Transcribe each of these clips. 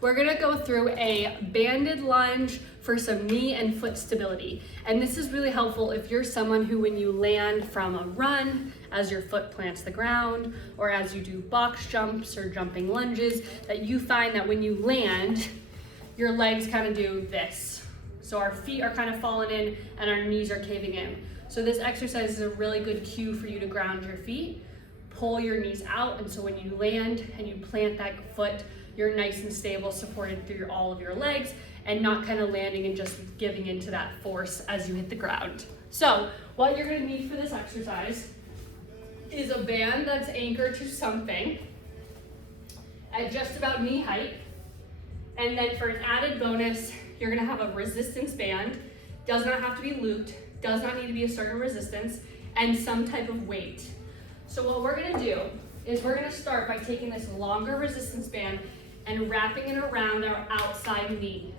we're gonna go through a banded lunge for some knee and foot stability. And this is really helpful if you're someone who, when you land from a run, as your foot plants the ground, or as you do box jumps or jumping lunges, that you find that when you land, your legs kind of do this. So our feet are kind of falling in and our knees are caving in. So this exercise is a really good cue for you to ground your feet, pull your knees out, and so when you land and you plant that foot, you're nice and stable, supported through all of your legs, and not kind of landing and just giving into that force as you hit the ground. So what you're gonna need for this exercise is a band that's anchored to something at just about knee height. And then for an added bonus, you're gonna have a resistance band. Does not have to be looped, does not need to be a certain resistance, and some type of weight. So what we're gonna do is we're gonna start by taking this longer resistance band and wrapping it around our outside knee.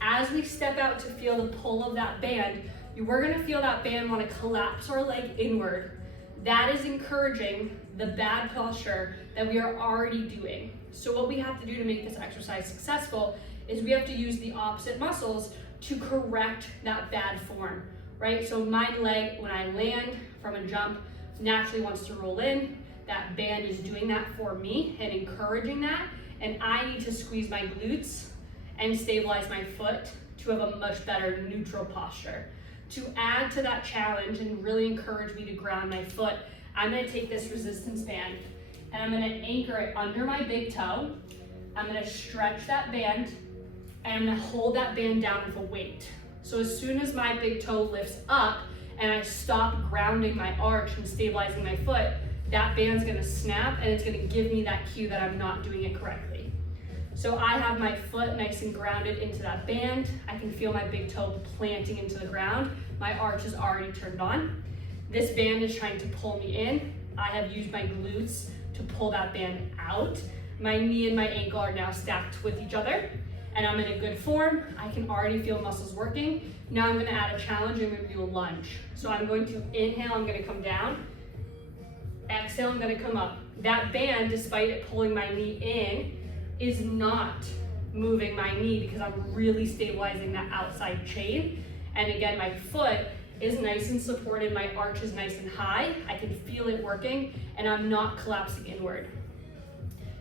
As we step out to feel the pull of that band, we're gonna feel that band wanna collapse our leg inward. That is encouraging the bad posture that we are already doing. So what we have to do to make this exercise successful is we have to use the opposite muscles to correct that bad form, right? So my leg, when I land from a jump, naturally wants to roll in. That band is doing that for me and encouraging that. And I need to squeeze my glutes and stabilize my foot to have a much better neutral posture. To add to that challenge and really encourage me to ground my foot, I'm gonna take this resistance band and I'm gonna anchor it under my big toe. I'm gonna stretch that band and I'm gonna hold that band down with a weight. So as soon as my big toe lifts up and I stop grounding my arch and stabilizing my foot, that band's gonna snap and it's gonna give me that cue that I'm not doing it correctly. So I have my foot nice and grounded into that band. I can feel my big toe planting into the ground. My arch is already turned on. This band is trying to pull me in. I have used my glutes to pull that band out. My knee and my ankle are now stacked with each other and I'm in a good form. I can already feel muscles working. Now I'm gonna add a challenge and I'm gonna do a lunge. So I'm going to inhale, I'm gonna come down. Exhale, I'm gonna come up. That band, despite it pulling my knee in, is not moving my knee because I'm really stabilizing that outside chain. And again, my foot is nice and supported, my arch is nice and high, I can feel it working, and I'm not collapsing inward.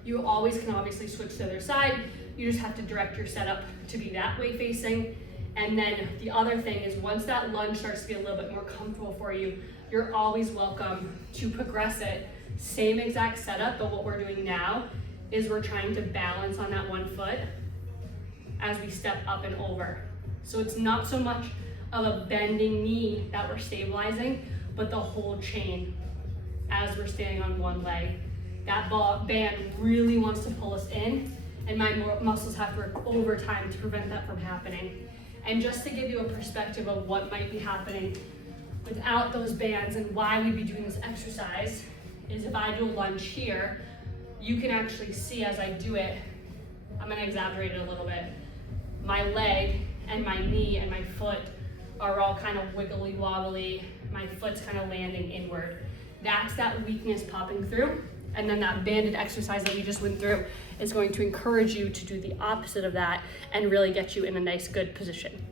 You always can obviously switch to the other side, you just have to direct your setup to be that way facing. And then the other thing is once that lunge starts to be a little bit more comfortable for you, you're always welcome to progress it. Same exact setup, but what we're doing now is we're trying to balance on that one foot as we step up and over. So it's not so much of a bending knee that we're stabilizing, but the whole chain as we're standing on one leg. That band really wants to pull us in, and my muscles have to work overtime to prevent that from happening. And just to give you a perspective of what might be happening without those bands and why we'd be doing this exercise is if I do a lunge here, you can actually see as I do it, I'm gonna exaggerate it a little bit, my leg and my knee and my foot are all kind of wiggly wobbly, my foot's kind of landing inward. That's that weakness popping through, and then that banded exercise that we just went through is going to encourage you to do the opposite of that and really get you in a nice, good position.